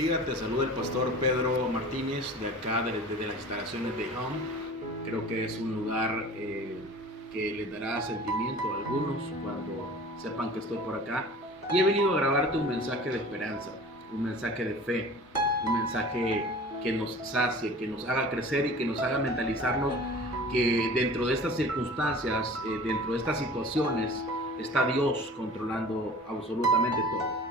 bendiga. Te saluda el pastor Pedro Martínez de acá, desde las instalaciones de Home. Creo que es un lugar que les dará sentimiento a algunos cuando sepan que estoy por acá. Y he venido a grabarte un mensaje de esperanza, un mensaje de fe, un mensaje que nos sacie, que nos haga crecer y que nos haga mentalizarnos que dentro de estas circunstancias, dentro de estas situaciones, está Dios controlando absolutamente todo.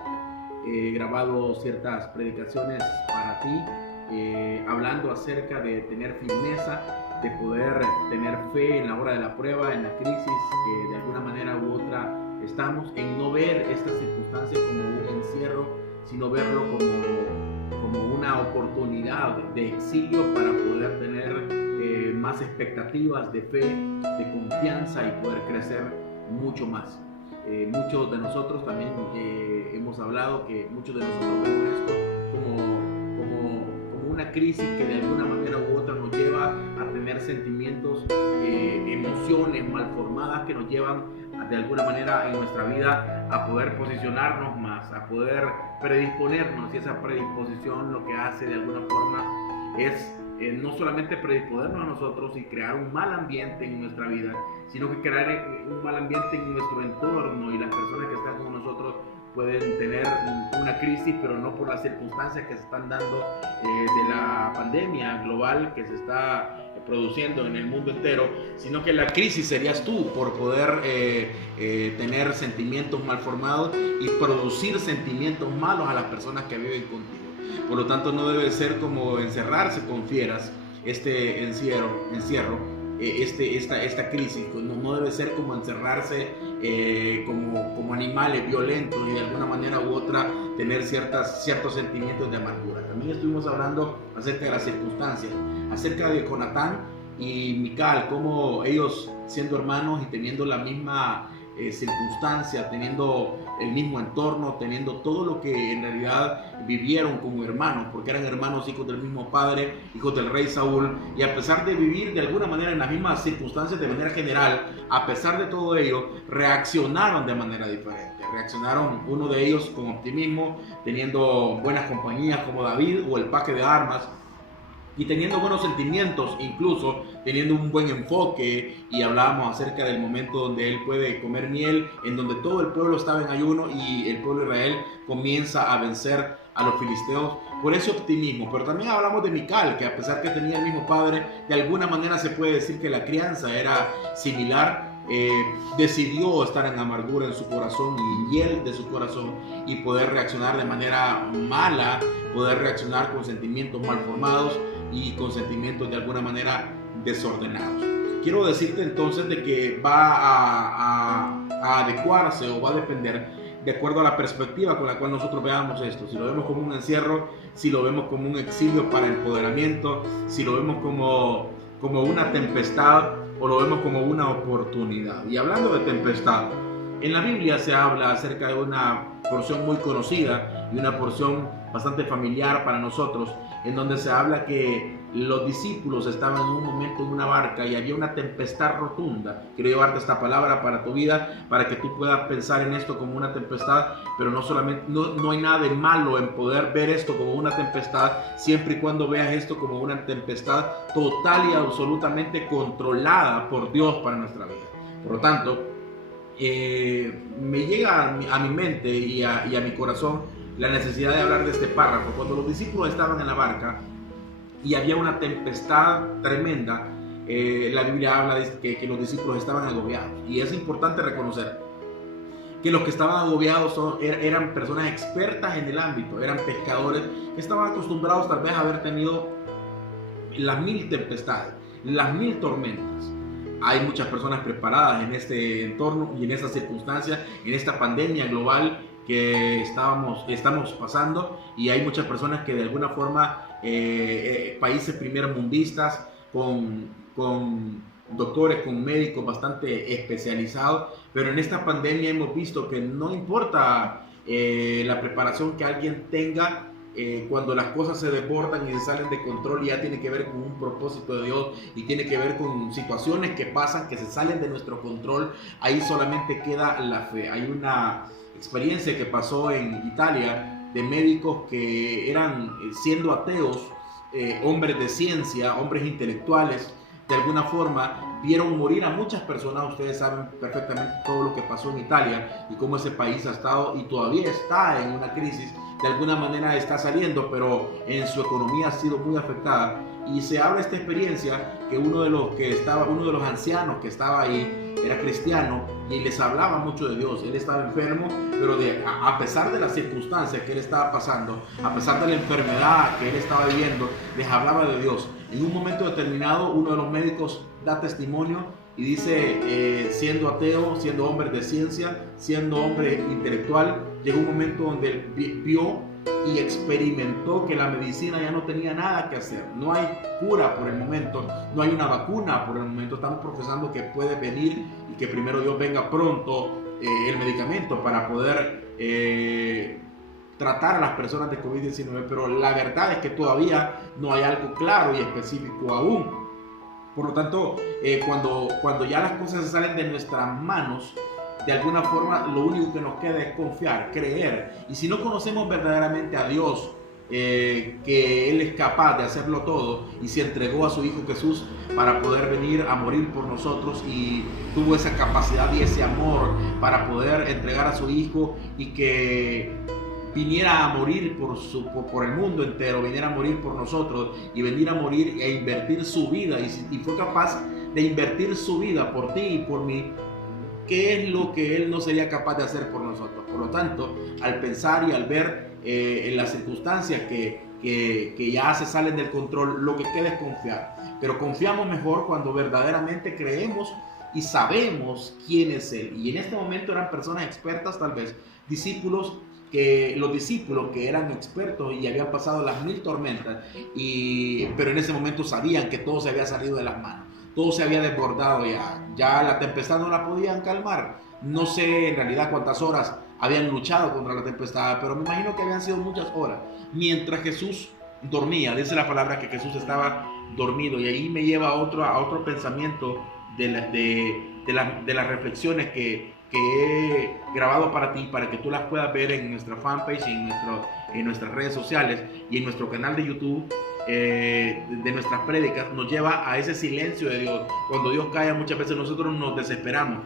He grabado ciertas predicaciones para ti, hablando acerca de tener firmeza, de poder tener fe en la hora de la prueba, en la crisis que de alguna manera u otra estamos, en no ver esta circunstancia como un encierro, sino verlo como una oportunidad de exilio para poder tener más expectativas de fe, de confianza y poder crecer mucho más. Muchos de nosotros también hemos hablado que muchos de nosotros vemos esto como una crisis que de alguna manera u otra nos lleva a tener sentimientos, emociones mal formadas que nos llevan de alguna manera en nuestra vida a poder posicionarnos más, a poder predisponernos, y esa predisposición lo que hace de alguna forma es no solamente predisponernos a nosotros y crear un mal ambiente en nuestra vida, sino que crear un mal ambiente en nuestro entorno, y las personas que están con nosotros pueden tener una crisis, pero no por las circunstancias que se están dando de la pandemia global que se está produciendo en el mundo entero, sino que la crisis serías tú por poder tener sentimientos mal formados y producir sentimientos malos a las personas que viven contigo. Por lo tanto, no debe ser como encerrarse con fieras este encierro, esta crisis. No debe ser como encerrarse como animales violentos y de alguna manera u otra tener ciertos sentimientos de amargura. También estuvimos hablando acerca de las circunstancias, acerca de Jonatán y Mical, como ellos siendo hermanos y teniendo la misma circunstancia, teniendo el mismo entorno, teniendo todo lo que en realidad vivieron como hermanos, porque eran hermanos, hijos del mismo padre, hijos del rey Saúl, y a pesar de vivir de alguna manera en las mismas circunstancias de manera general, a pesar de todo ello, reaccionaron de manera diferente. Reaccionaron, uno de ellos con optimismo, teniendo buenas compañías como David o el paque de armas, y teniendo buenos sentimientos, incluso teniendo un buen enfoque. Y hablábamos acerca del momento donde él puede comer miel, en donde todo el pueblo estaba en ayuno y el pueblo de Israel comienza a vencer a los filisteos por ese optimismo. Pero también hablamos de Mical, que a pesar que tenía el mismo padre, de alguna manera se puede decir que la crianza era similar. Decidió estar en amargura en su corazón y hiel de su corazón y poder reaccionar de manera mala, poder reaccionar con sentimientos mal formados y con sentimientos de alguna manera desordenados. Quiero decirte entonces de que va a adecuarse o va a depender de acuerdo a la perspectiva con la cual nosotros veamos esto. Si lo vemos como un encierro, si lo vemos como un exilio para empoderamiento, si lo vemos como una tempestad o lo vemos como una oportunidad. Y hablando de tempestad, en la Biblia se habla acerca de una porción muy conocida y una porción bastante familiar para nosotros, en donde se habla que los discípulos estaban en un momento en una barca y había una tempestad rotunda. Quiero llevarte esta palabra para tu vida, para que tú puedas pensar en esto como una tempestad, pero no hay nada de malo en poder ver esto como una tempestad, siempre y cuando veas esto como una tempestad total y absolutamente controlada por Dios para nuestra vida. Por lo tanto, me llega a mi mente y a mi corazón la necesidad de hablar de este párrafo. Cuando los discípulos estaban en la barca y había una tempestad tremenda, la Biblia habla de que los discípulos estaban agobiados, y es importante reconocer que los que estaban agobiados eran personas expertas en el ámbito, eran pescadores que estaban acostumbrados tal vez a haber tenido las 1000 tempestades, las 1000 tormentas. Hay muchas personas preparadas en este entorno y en esta circunstancia, en esta pandemia global que estamos pasando, y hay muchas personas que de alguna forma, países primermundistas con doctores, con médicos bastante especializados, pero en esta pandemia hemos visto que no importa la preparación que alguien tenga, cuando las cosas se desbordan y se salen de control, ya tiene que ver con un propósito de Dios y tiene que ver con situaciones que pasan, que se salen de nuestro control. Ahí solamente queda la fe. Hay una experiencia que pasó en Italia de médicos que eran, siendo ateos, hombres de ciencia, hombres intelectuales, de alguna forma vieron morir a muchas personas. Ustedes saben perfectamente todo lo que pasó en Italia y cómo ese país ha estado y todavía está en una crisis. De alguna manera está saliendo, pero en su economía ha sido muy afectada. Y se habla esta experiencia que uno de los ancianos que estaba ahí era cristiano y les hablaba mucho de Dios. Él estaba enfermo, pero a pesar de las circunstancias que él estaba pasando, a pesar de la enfermedad que él estaba viviendo, les hablaba de Dios. En un momento determinado, uno de los médicos da testimonio y dice, siendo ateo, siendo hombre de ciencia, siendo hombre intelectual, llegó un momento donde él vio y experimentó que la medicina ya no tenía nada que hacer. No hay cura por el momento, no hay una vacuna por el momento. Estamos profesando que puede venir y que primero Dios venga pronto el medicamento para poder tratar a las personas de COVID-19, pero la verdad es que todavía no hay algo claro y específico aún. Por lo tanto, cuando ya las cosas se salen de nuestras manos, de alguna forma lo único que nos queda es confiar, creer. Y si no conocemos verdaderamente a Dios, que Él es capaz de hacerlo todo y se entregó a su Hijo Jesús para poder venir a morir por nosotros y tuvo esa capacidad y ese amor para poder entregar a su Hijo y que viniera a morir por el mundo entero, viniera a morir por nosotros y venir a morir e invertir su vida y fue capaz de invertir su vida por ti y por mí. ¿Qué es lo que Él no sería capaz de hacer por nosotros? Por lo tanto, al pensar y al ver en las circunstancias que ya se salen del control, lo que queda es confiar. Pero confiamos mejor cuando verdaderamente creemos y sabemos quién es Él. Y en este momento eran personas expertas, tal vez, los discípulos que eran expertos y habían pasado las 1000 tormentas, pero en ese momento sabían que todo se había salido de las manos. Todo se había desbordado ya la tempestad no la podían calmar. No sé en realidad cuántas horas habían luchado contra la tempestad, pero me imagino que habían sido muchas horas. Mientras Jesús dormía, dice la palabra que Jesús estaba dormido, y ahí me lleva a otro pensamiento de las reflexiones que he grabado para ti, para que tú las puedas ver en nuestra fanpage, en nuestras redes sociales y en nuestro canal de YouTube. De nuestras prédicas, nos lleva a ese silencio de Dios. Cuando Dios calla, muchas veces nosotros nos desesperamos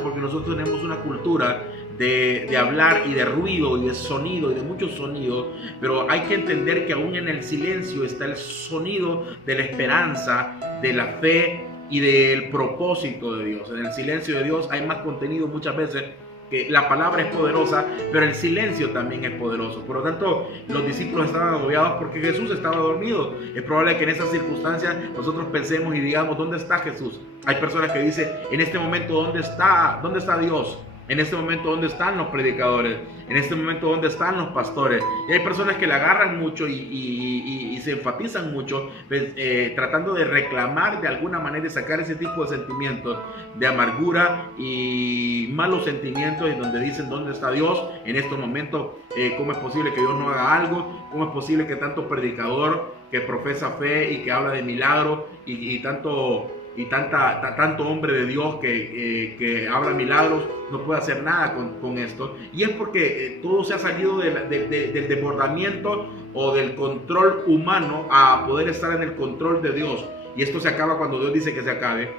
porque nosotros tenemos una cultura de hablar y de ruido y de sonido y de muchos sonidos, pero hay que entender que aún en el silencio está el sonido de la esperanza, de la fe y del propósito de Dios. En el silencio de Dios hay más contenido muchas veces. Que la palabra es poderosa, pero el silencio también es poderoso. Por lo tanto, los discípulos estaban agobiados porque Jesús estaba dormido. Es probable que en esas circunstancias nosotros pensemos y digamos, ¿dónde está Jesús? Hay personas que dicen, en este momento, ¿dónde está Dios? En este momento, ¿dónde están los predicadores? En este momento, ¿dónde están los pastores? Y hay personas que le agarran mucho y se enfatizan mucho, tratando de reclamar de alguna manera y sacar ese tipo de sentimientos de amargura y malos sentimientos, en donde dicen, ¿dónde está Dios? En estos momentos, ¿cómo es posible que Dios no haga algo? ¿Cómo es posible que tanto predicador que profesa fe y que habla de milagros y tanto hombre de Dios que habla milagros no puede hacer nada con esto? Y es porque todo se ha salido del desbordamiento o del control humano a poder estar en el control de Dios. Y esto se acaba cuando Dios dice que se acabe.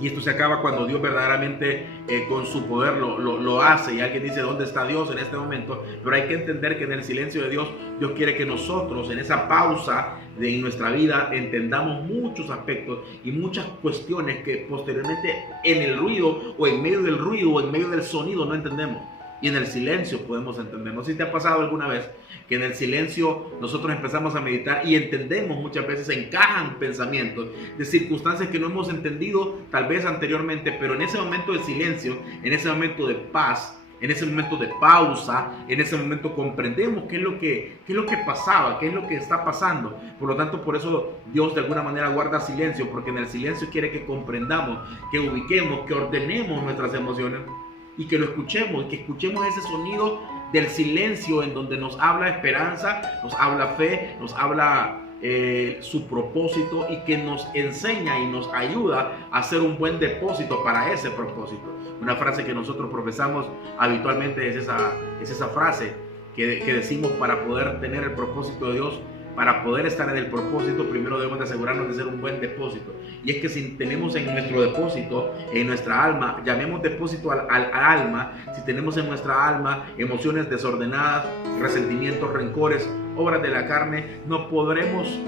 Y esto se acaba cuando Dios verdaderamente con su poder lo hace. Y alguien dice, ¿dónde está Dios en este momento? Pero hay que entender que en el silencio de Dios, Dios quiere que nosotros en esa pausa de nuestra vida entendamos muchos aspectos y muchas cuestiones que posteriormente en el ruido o en medio del ruido o en medio del sonido no entendemos. Y en el silencio podemos entender. No sé si te ha pasado alguna vez que en el silencio nosotros empezamos a meditar y entendemos, muchas veces encajan pensamientos de circunstancias que no hemos entendido tal vez anteriormente, pero en ese momento de silencio, en ese momento de paz, en ese momento de pausa, en ese momento comprendemos qué es lo que pasaba, qué es lo que está pasando. Por lo tanto, por eso Dios de alguna manera guarda silencio, porque en el silencio quiere que comprendamos, que ubiquemos, que ordenemos nuestras emociones y que lo escuchemos, y que escuchemos ese sonido del silencio en donde nos habla esperanza, nos habla fe, nos habla su propósito y que nos enseña y nos ayuda a hacer un buen depósito para ese propósito. Una frase que nosotros profesamos habitualmente es esa frase que decimos para poder tener el propósito de Dios. Para poder estar en el propósito, primero debemos de asegurarnos de ser un buen depósito. Y es que si tenemos en nuestro depósito, en nuestra alma, llamemos depósito al alma, si tenemos en nuestra alma emociones desordenadas, resentimientos, rencores, obras de la carne, no podremos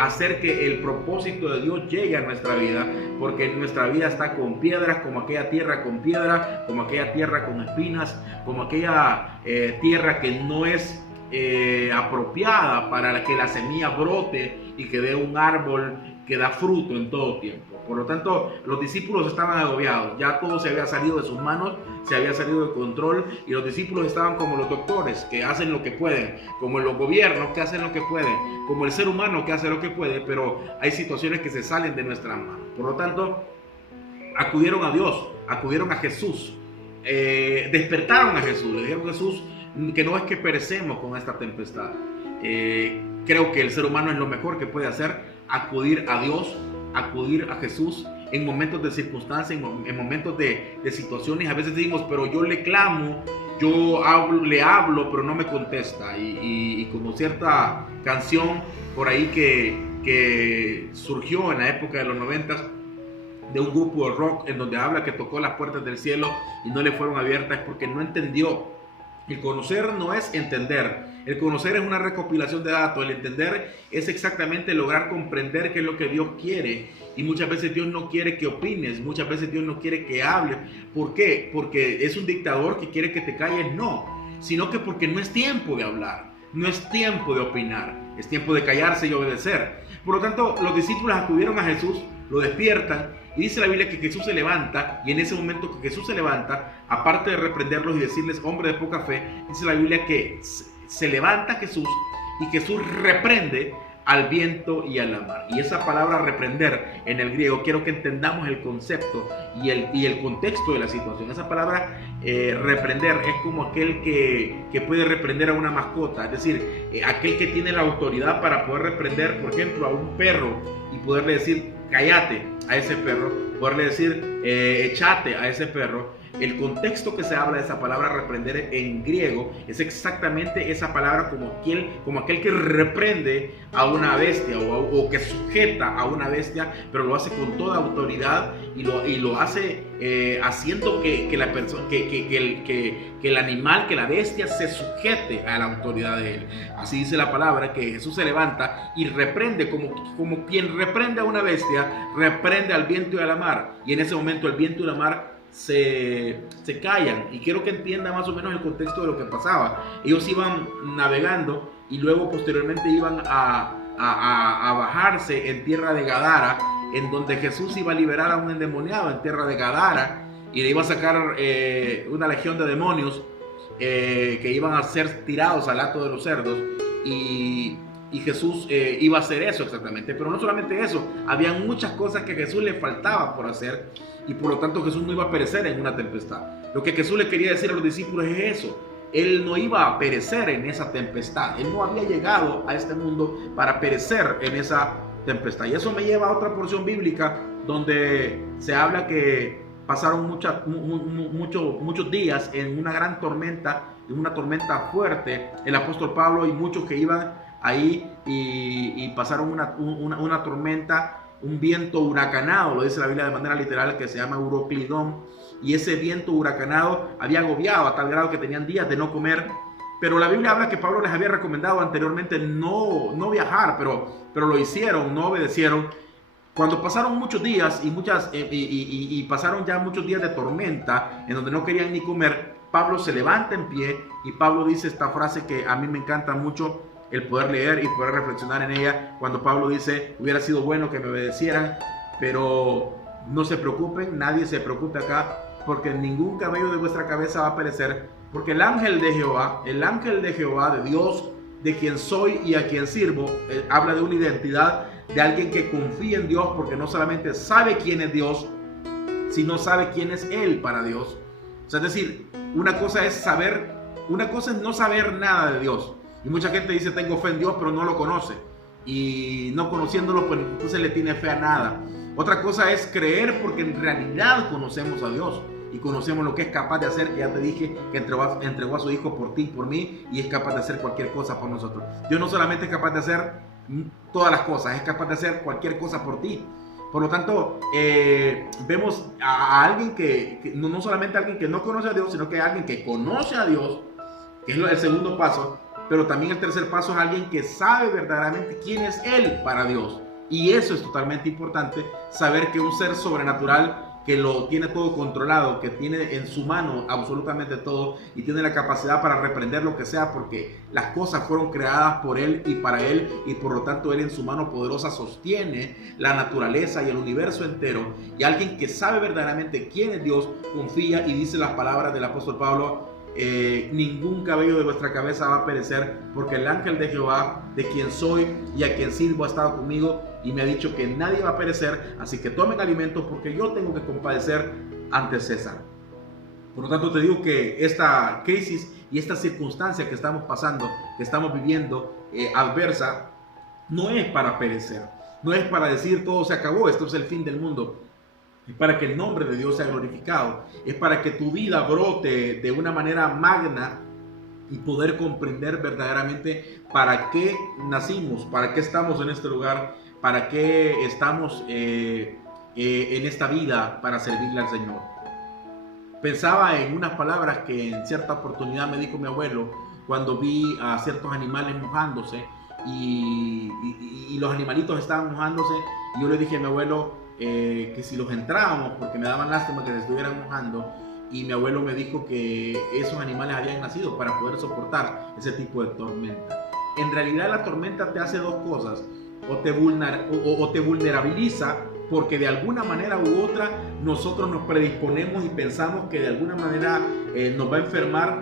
hacer que el propósito de Dios llegue a nuestra vida, porque nuestra vida está con piedras, como aquella tierra con piedra, como aquella tierra con espinas, como aquella tierra que no es apropiada para que la semilla brote y que dé un árbol que da fruto en todo tiempo. Por lo tanto, los discípulos estaban agobiados, ya todo se había salido de sus manos, se había salido de control, y los discípulos estaban como los doctores, que hacen lo que pueden, como los gobiernos que hacen lo que pueden, como el ser humano que hace lo que puede, pero hay situaciones que se salen de nuestras manos. Por lo tanto, acudieron a Dios, acudieron a Jesús, despertaron a Jesús, le dijeron a Jesús que no es que perecemos con esta tempestad. Creo que el ser humano es lo mejor que puede hacer, acudir a Dios, acudir a Jesús en momentos de circunstancias, en momentos de situaciones. A veces decimos, pero yo le clamo, le hablo, pero no me contesta. Y como cierta canción por ahí que surgió en la época de los 90s, de un grupo de rock, en donde habla que tocó las puertas del cielo y no le fueron abiertas, porque no entendió. El conocer no es entender, el conocer es una recopilación de datos, el entender es exactamente lograr comprender qué es lo que Dios quiere, y muchas veces Dios no quiere que opines, muchas veces Dios no quiere que hables. ¿Por qué? Porque es un dictador que quiere que te calles, no, sino que porque no es tiempo de hablar, no es tiempo de opinar, es tiempo de callarse y obedecer. Por lo tanto, los discípulos acudieron a Jesús, lo despiertan, y dice la Biblia que Jesús se levanta, y en ese momento que Jesús se levanta, aparte de reprenderlos y decirles hombre de poca fe, dice la Biblia que se levanta Jesús, y Jesús reprende al viento y a la mar. Y esa palabra reprender en el griego, quiero que entendamos el concepto y el contexto de la situación. Esa palabra reprender es como aquel que puede reprender a una mascota, es decir, aquel que tiene la autoridad para poder reprender, por ejemplo, a un perro y poderle decir cállate a ese perro, poderle decir échate a ese perro. El contexto que se habla de esa palabra reprender en griego es exactamente esa palabra, como aquel que reprende a una bestia o que sujeta a una bestia, pero lo hace con toda autoridad y lo hace haciendo que la persona, que el animal, que la bestia se sujete a la autoridad de él. Así dice la palabra, que Jesús se levanta y reprende, como quien reprende a una bestia, reprende al viento y a la mar, y en ese momento el viento y la mar se callan. Y quiero que entienda más o menos el contexto de lo que pasaba. Ellos iban navegando y luego posteriormente iban a bajarse en tierra de Gadara, en donde Jesús iba a liberar a un endemoniado en tierra de Gadara, y le iba a sacar una legión de demonios que iban a ser tirados al hato de los cerdos, y Jesús iba a hacer eso exactamente. Pero no solamente eso, había muchas cosas que a Jesús le faltaba por hacer, y por lo tanto Jesús no iba a perecer en una tempestad. Lo que Jesús le quería decir a los discípulos es eso: Él no iba a perecer en esa tempestad, Él no había llegado a este mundo para perecer en esa tempestad. Y eso me lleva a otra porción bíblica donde se habla que pasaron muchos días en una gran tormenta, en una tormenta fuerte, el apóstol Pablo y muchos que iban ahí, y pasaron una tormenta, un viento huracanado, lo dice la Biblia de manera literal, que se llama Euroclidón, y ese viento huracanado había agobiado a tal grado que tenían días de no comer. Pero la Biblia habla que Pablo les había recomendado anteriormente no viajar, pero lo hicieron, no obedecieron. Cuando pasaron muchos días y pasaron ya muchos días de tormenta en donde no querían ni comer, Pablo se levanta en pie y Pablo dice esta frase que a mí me encanta mucho el poder leer y poder reflexionar en ella, cuando Pablo dice: hubiera sido bueno que me obedecieran, pero no se preocupen, nadie se preocupe acá, porque ningún cabello de vuestra cabeza va a perecer, porque el ángel de Jehová, de Dios, de quien soy y a quien sirvo, habla de una identidad de alguien que confía en Dios, porque no solamente sabe quién es Dios, sino sabe quién es Él para Dios. O sea, es decir, una cosa es no saber nada de Dios. Y mucha gente dice: tengo fe en Dios, pero no lo conoce. Y no conociéndolo, pues entonces le tiene fe a nada. Otra cosa es creer porque en realidad conocemos a Dios. y conocemos lo que es capaz de hacer, que ya te dije que entregó a su Hijo por ti y por mí, y es capaz de hacer cualquier cosa por nosotros. Dios no solamente es capaz de hacer todas las cosas, es capaz de hacer cualquier cosa por ti. Por lo tanto, vemos a alguien que no solamente alguien que no conoce a Dios, sino que alguien que conoce a Dios, que es el segundo paso, pero también el tercer paso es alguien que sabe verdaderamente quién es Él para Dios. Y eso es totalmente importante, saber que un ser sobrenatural que lo tiene todo controlado, que tiene en su mano absolutamente todo y tiene la capacidad para reprender lo que sea, porque las cosas fueron creadas por Él y para Él, y por lo tanto Él en su mano poderosa sostiene la naturaleza y el universo entero. Y alguien que sabe verdaderamente quién es Dios, confía y dice las palabras del apóstol Pablo: ningún cabello de vuestra cabeza va a perecer, porque el ángel de Jehová, de quien soy y a quien sirvo, ha estado conmigo y me ha dicho que nadie va a perecer, así que tomen alimento porque yo tengo que compadecer ante César. Por lo tanto te digo que esta crisis y esta circunstancia que estamos pasando, que estamos viviendo adversa, no es para perecer, no es para decir todo se acabó, esto es el fin del mundo. Es para que el nombre de Dios sea glorificado, es para que tu vida brote de una manera magna y poder comprender verdaderamente para qué nacimos, para qué estamos en este lugar, para qué estamos en esta vida, para servirle al Señor. Pensaba en unas palabras que en cierta oportunidad me dijo mi abuelo cuando vi a ciertos animales mojándose y los animalitos estaban mojándose, y yo le dije a mi abuelo que si los entrábamos, porque me daban lástima que se estuvieran mojando, y mi abuelo me dijo que esos animales habían nacido para poder soportar ese tipo de tormenta. En realidad la tormenta te hace dos cosas: o te vulnerabiliza, porque de alguna manera u otra nosotros nos predisponemos y pensamos que de alguna manera nos va a enfermar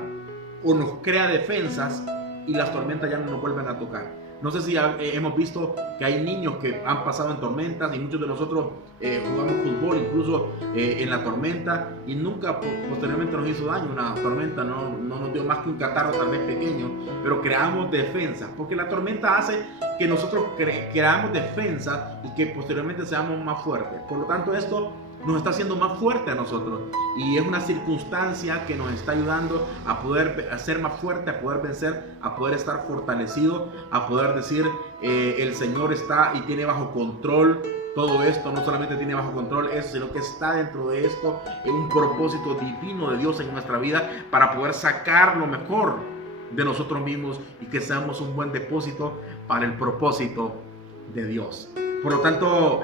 o nos crea defensas, y las tormentas ya no nos vuelven a tocar. No sé si hemos visto que hay niños que han pasado en tormentas, y muchos de nosotros jugamos fútbol incluso en la tormenta, y nunca posteriormente nos hizo daño una tormenta, no nos dio más que un catarro tal vez pequeño, pero creamos defensas, porque la tormenta hace que nosotros creamos defensas y que posteriormente seamos más fuertes. Por lo tanto, esto nos está haciendo más fuerte a nosotros, y es una circunstancia que nos está ayudando a poder ser más fuerte, a poder vencer, a poder estar fortalecido, a poder decir el Señor está y tiene bajo control todo esto. No solamente tiene bajo control eso, sino que está dentro de esto en un propósito divino de Dios en nuestra vida, para poder sacar lo mejor de nosotros mismos y que seamos un buen depósito para el propósito de Dios. Por lo tanto,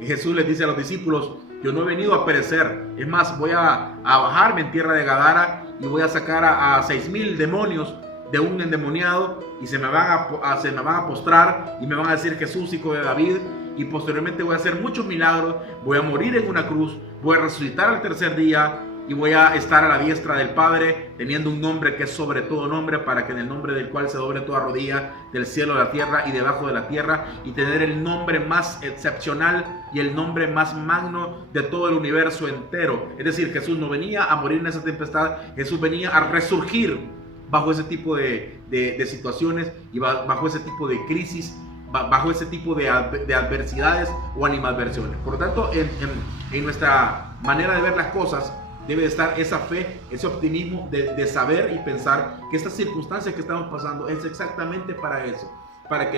Jesús les dice a los discípulos: yo no he venido a perecer, es más, voy a bajarme en tierra de Gadara y voy a sacar a 6,000 demonios de un endemoniado, y se me van a postrar y me van a decir: Jesús, hijo de David. Y posteriormente voy a hacer muchos milagros, voy a morir en una cruz, voy a resucitar al tercer día, y voy a estar a la diestra del Padre, teniendo un nombre que es sobre todo nombre, para que en el nombre del cual se doble toda rodilla del cielo, de la tierra y debajo de la tierra, y tener el nombre más excepcional y el nombre más magno de todo el universo entero. Es decir, Jesús no venía a morir en esa tempestad, Jesús venía a resurgir bajo ese tipo de situaciones y bajo ese tipo de crisis, bajo ese tipo de adversidades o animadversiones. Por lo tanto, en nuestra manera de ver las cosas debe de estar esa fe, ese optimismo de saber y pensar que estas circunstancias que estamos pasando es exactamente para eso, para que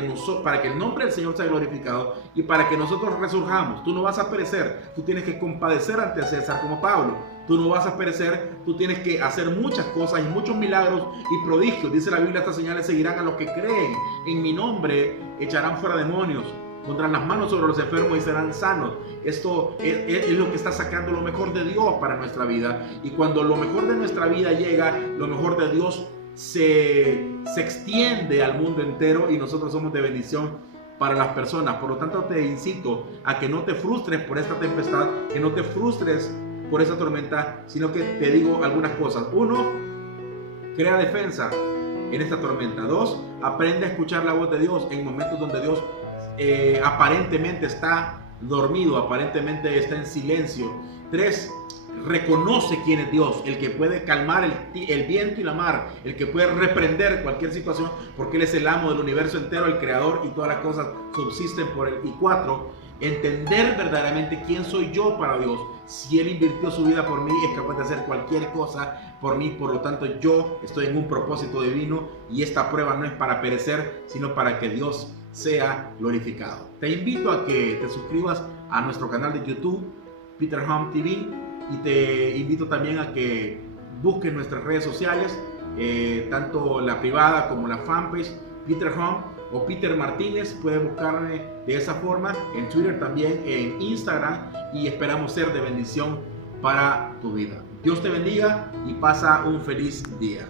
el nombre del Señor sea glorificado y para que nosotros resurjamos. Tú no vas a perecer, tú tienes que compadecer ante César como Pablo. Tú no vas a perecer, tú tienes que hacer muchas cosas y muchos milagros y prodigios. Dice la Biblia: estas señales seguirán a los que creen. En mi nombre echarán fuera demonios, pondrán las manos sobre los enfermos y serán sanos. Esto es lo que está sacando lo mejor de Dios para nuestra vida. Y cuando lo mejor de nuestra vida llega, lo mejor de Dios se extiende al mundo entero, y nosotros somos de bendición para las personas. Por lo tanto, te incito a que no te frustres por esta tempestad, que no te frustres por esa tormenta, sino que te digo algunas cosas. 1, crea defensa en esta tormenta. 2, aprende a escuchar la voz de Dios en momentos donde Dios aparentemente está dormido, aparentemente está en silencio. 3, reconoce quién es Dios, el que puede calmar el viento y la mar, el que puede reprender cualquier situación, porque Él es el amo del universo entero, el creador, y todas las cosas subsisten por Él. Y 4, entender verdaderamente quién soy yo para Dios. Si Él invirtió su vida por mí, es capaz de hacer cualquier cosa por mí. Por lo tanto, yo estoy en un propósito divino y esta prueba no es para perecer, sino para que Dios sea glorificado. Te invito a que te suscribas a nuestro canal de YouTube, Peter Hom TV, y te invito también a que busques nuestras redes sociales, tanto la privada como la fanpage, Peter Hom o Peter Martínez. Puedes buscarme de esa forma en Twitter, también en Instagram, y esperamos ser de bendición para tu vida. Dios te bendiga y pasa un feliz día.